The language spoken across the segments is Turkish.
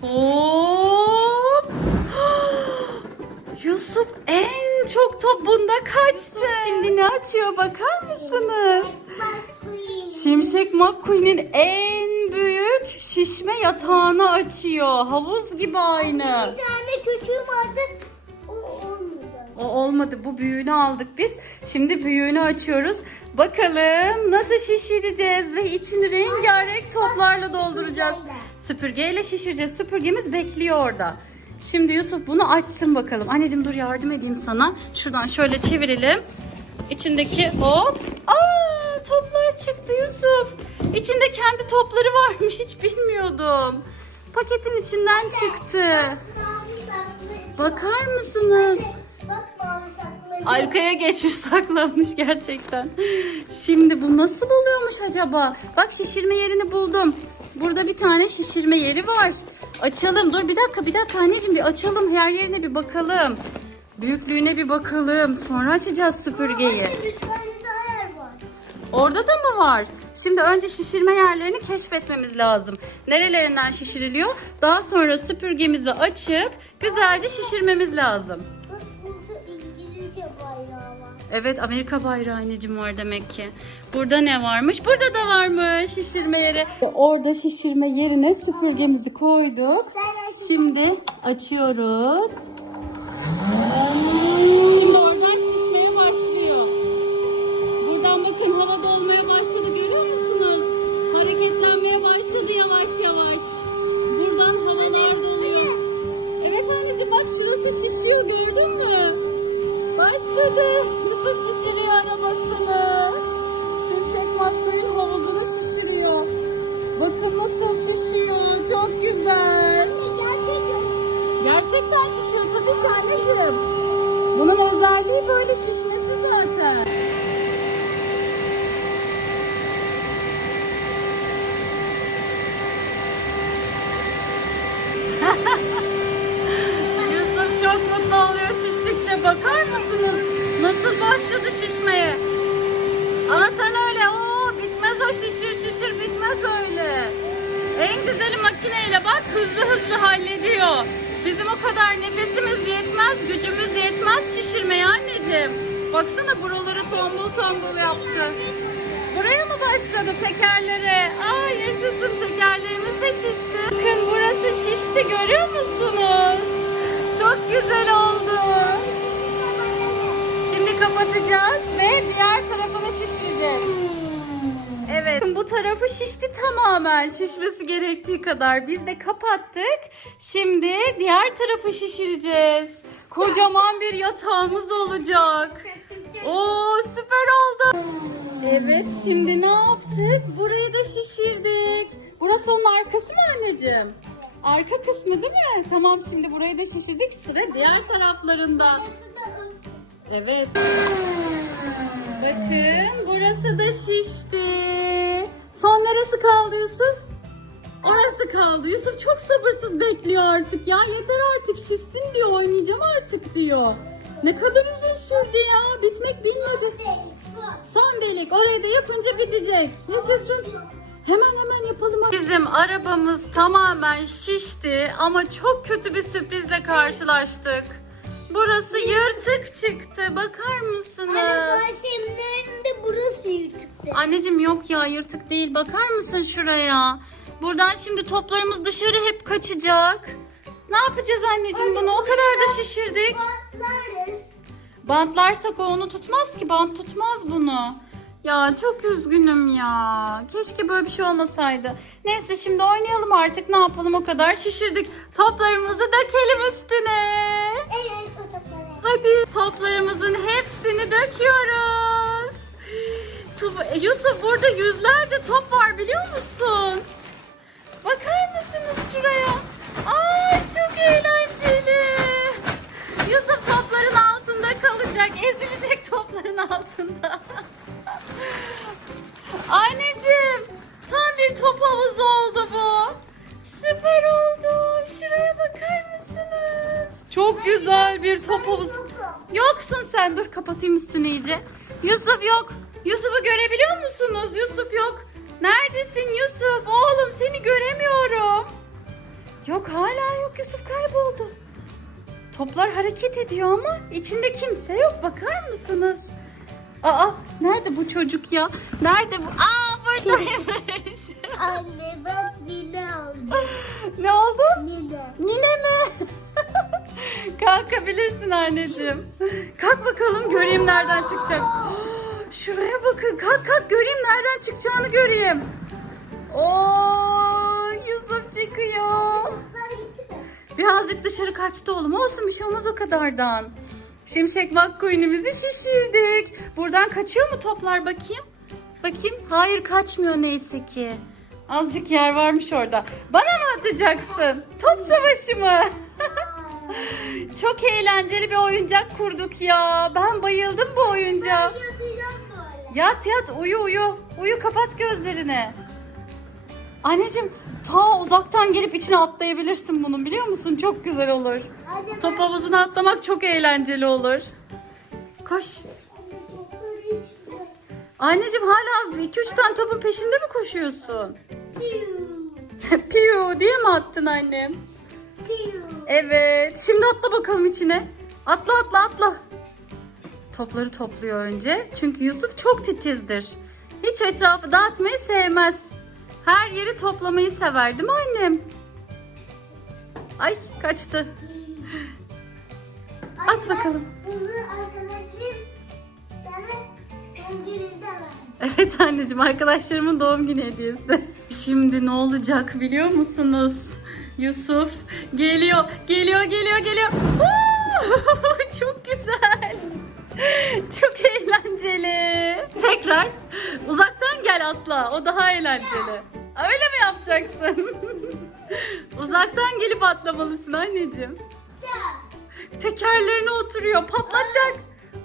Hop. Yusuf en çok top bunda kaçtı. Şimdi ne açıyor bakar mısınız? Şimşek McQueen'in en büyük şişme yatağını açıyor. Havuz gibi aynı. Bir tane küçüğüm vardı. O olmadı. O olmadı. Bu büyüğünü aldık biz. Şimdi büyüğünü açıyoruz. Bakalım nasıl şişireceğiz ve içini rengarenk toplarla dolduracağız. Süpürgeyle şişireceğiz. Süpürgemiz bekliyor orada. Şimdi Yusuf bunu açsın bakalım. Anneciğim dur yardım edeyim sana. Şuradan şöyle çevirelim. İçindeki hop. Aa toplar çıktı Yusuf. İçinde kendi topları varmış hiç bilmiyordum. Paketin içinden çıktı. Bakar mısınız? Arkaya geçmiş saklanmış gerçekten. Şimdi bu nasıl oluyormuş acaba? Bak şişirme yerini buldum. Burada bir tane şişirme yeri var. Açalım. Dur bir dakika bir dakika anneciğim bir açalım. Her yerine bir bakalım. Büyüklüğüne bir bakalım. Sonra açacağız süpürgeyi. Anne bir tane daha yer var. Orada da mı var? Şimdi önce şişirme yerlerini keşfetmemiz lazım. Nerelerinden şişiriliyor? Daha sonra süpürgemizi açıp güzelce şişirmemiz lazım. Evet Amerika bayrağı anneciğim var demek ki. Burada ne varmış? Burada da varmış şişirme yeri. Orada şişirme yerine süpürgemizi koyduk. Şimdi açıyoruz. Gerçekten şişiyor tabii ki anneciğim. Bunun özelliği böyle şişmesi zaten. Yusuf çok mutlu oluyor şiştikçe. Bakar mısınız? Nasıl başladı şişmeye? Ama sen öyle o bitmez o şişir şişir bitmez öyle. En güzeli makineyle bak hızlı hızlı hallediyor. Bizim o kadar nefesimiz yetmez, gücümüz yetmez şişirmeye anneciğim. Baksana buraları tombul tombul yaptı. Buraya mı başladı tekerlere? Aa yaşasın tekerlerimiz de şişti. Bakın burası şişti görüyor musunuz? Çok güzel oldu. Şimdi kapatacağız ve diğer tarafını şişireceğiz. Evet. Bu tarafı şişti tamamen. Şişmesi gerektiği kadar. Biz de kapattık. Şimdi diğer tarafı şişireceğiz. Kocaman bir yatağımız olacak. Oo süper oldu. Evet şimdi ne yaptık? Burayı da şişirdik. Burası onun arkası mı anneciğim? Arka kısmı değil mi? Tamam şimdi burayı da şişirdik. Sıra diğer taraflarında. Evet. Bakın burası da şişti. Son neresi kaldı Yusuf? Orası kaldı. Yusuf çok sabırsız bekliyor artık. Ya yeter artık şişsin diyor. Oynayacağım artık diyor. Ne kadar uzun sürdü ya. Bitmek bilmedi. Son delik. Orayı da yapınca bitecek. Yaşasın. Hemen hemen yapalım. Bizim arabamız tamamen şişti ama çok kötü bir sürprizle karşılaştık. Burası yırtık çıktı. Bakar mısınız? Önünde burası yırtıktı. Anneciğim yok ya yırtık değil. Bakar mısın şuraya? Buradan şimdi toplarımız dışarı hep kaçacak. Ne yapacağız anneciğim bunu? O kadar da şişirdik. Patlarız. Bantlarsak o onu tutmaz ki. Bant tutmaz bunu. Ya çok üzgünüm ya. Keşke böyle bir şey olmasaydı. Neyse şimdi oynayalım artık. Ne yapalım o kadar şişirdik. Toplarımızı dökelim üstüne. Evet o topları. Hadi toplarımızın hepsini döküyoruz. Tu- Yusuf burada yüzlerce top var biliyor musun? Bakar mısınız şuraya? Aa çok eğlenceli. Yusuf topların altında kalacak. Ezilecek topların altında. Anneciğim tam bir top havuzu oldu bu. Süper oldu. Şuraya bakar mısınız? Çok güzel bir top havuzu. Yoksun sen. Dur kapatayım üstünü iyice. Yusuf yok. Yusuf'u görebiliyor musunuz? Yusuf yok. Neredesin Yusuf? Oğlum seni göremiyorum. Yok hala yok Yusuf kayboldu. Toplar hareket ediyor ama içinde kimse yok. Bakar mısınız? Aa nerede bu çocuk ya? Nerede bu? Aa buradaymış. Anne ben Lina aldım. ne oldu? Lina. Nine mi? Kalkabilirsin anneciğim. Kalk bakalım göreyim nereden çıkacak. Şuraya bakın. Kalk kalk göreyim nereden çıkacağını göreyim. Oo Yusuf çıkıyor. Birazcık dışarı kaçtı oğlum. Olsun bir şey olmaz o kadardan. Şimşek McQueen'imizi şişirdik. Buradan kaçıyor mu toplar bakayım? Bakayım. Hayır kaçmıyor neyse ki. Azıcık yer varmış orada. Bana mı atacaksın? Top savaşı mı? Çok eğlenceli bir oyuncak kurduk ya. Ben bayıldım bu oyuncağa. Yat yat uyu uyu. Uyu kapat gözlerini. Anneciğim ta uzaktan gelip içine atlayabilirsin bunun biliyor musun? Çok güzel olur. Hadi Top havuzuna atlamak çok eğlenceli olur. Koş. Anneciğim hala 2-3 tane topun peşinde mi koşuyorsun? Piyu diye mi attın annem? Evet. Şimdi atla bakalım içine. Atla atla atla. Topları topluyor önce. Çünkü Yusuf çok titizdir. Hiç etrafı dağıtmayı sevmez. Her yeri toplamayı sever değil mi annem? Ay kaçtı. At bakalım. Evet anneciğim arkadaşlarımın doğum günü hediyesi. Şimdi ne olacak biliyor musunuz? Yusuf geliyor, geliyor, geliyor, geliyor. Çok eğlenceli. Tekrar uzaktan gel atla. O daha eğlenceli. Öyle mi yapacaksın? uzaktan gelip atlamalısın anneciğim. Tekerlerine oturuyor. Patlayacak.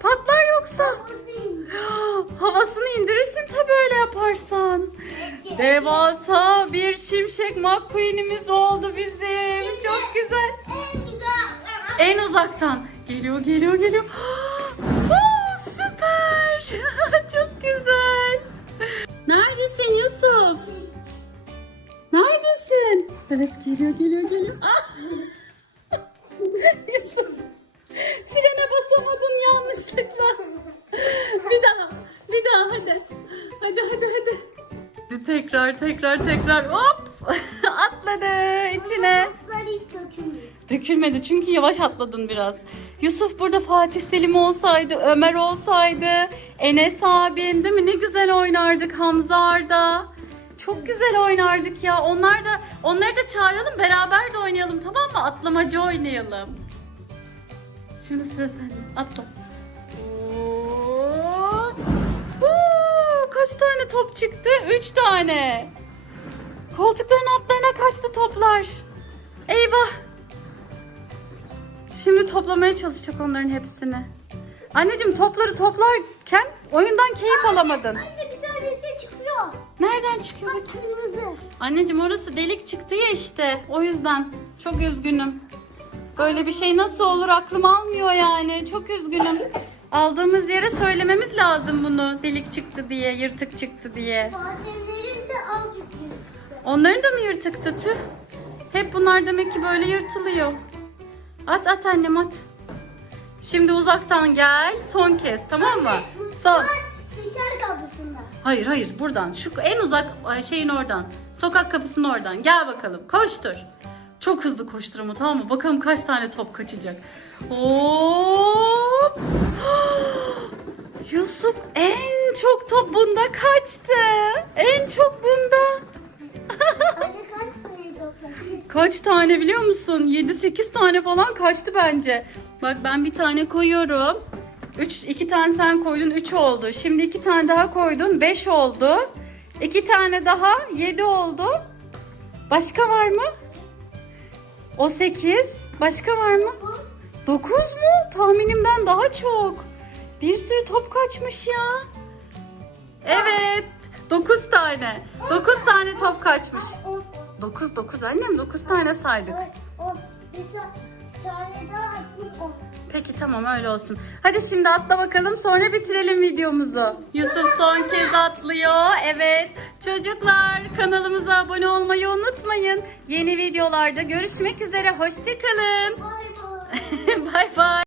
Patlar yoksa. Havasını indirirsin tabii öyle yaparsan. Devasa bir şimşek McQueen'imiz oldu bizim. Çok güzel. En güzel. En uzaktan. Geliyor geliyor geliyor. Tekrar tekrar tekrar hop atladı içine. Dökülmedi çünkü yavaş atladın biraz. Yusuf burada Fatih Selim olsaydı, Ömer olsaydı, Enes abin değil mi? Ne güzel oynardık Hamza Arda. Çok güzel oynardık ya. Onlar da onları da çağıralım beraber de oynayalım tamam mı? Atlamacı oynayalım. Şimdi sıra sende. Atla. Kaç tane top çıktı? Üç tane. Koltukların altlarına kaçtı toplar. Eyvah. Şimdi toplamaya çalışacak onların hepsini. Anneciğim topları toplarken oyundan keyif alamadın. Anne bir tanesi çıkıyor. Nereden çıkıyor Bak kırmızı. Anneciğim orası delik çıktı ya işte. O yüzden çok üzgünüm. Böyle bir şey nasıl olur aklım almıyor yani. Çok üzgünüm. Aldığımız yere söylememiz lazım bunu. Delik çıktı diye, yırtık çıktı diye. Fatihlerin de azıcık yırtıktı. Onların da mı yırtıktı tüh? Hep bunlar demek ki böyle yırtılıyor. At at annem at. Şimdi uzaktan gel. Son kez tamam mı? Son. Dışarı kapısında. Hayır hayır buradan. Şu en uzak şeyin oradan. Sokak kapısının oradan. Gel bakalım. Koştur. Çok hızlı koştur ama tamam mı? Bakalım kaç tane top kaçacak. Hop. Yusuf en çok top bunda kaçtı. En çok bunda. Kaç tane biliyor musun? 7-8 tane falan kaçtı bence. Bak ben bir tane koyuyorum. 3 2 tane sen koydun 3 oldu. Şimdi 2 tane daha koydun 5 oldu. 2 tane daha 7 oldu. Başka var mı? O 8. Başka var mı? 9 mu? Tahminimden daha çok. Bir sürü top kaçmış ya. Evet. 9 tane. 9 tane top kaçmış. On, 9 9 annem 9 tane saydık. Bir tane. daha. Peki tamam öyle olsun. Hadi şimdi atla bakalım sonra bitirelim videomuzu. Yusuf son kez atlıyor. Evet. Çocuklar kanalımıza abone olmayı unutmayın. Yeni videolarda görüşmek üzere. Hoşçakalın. Bay bay.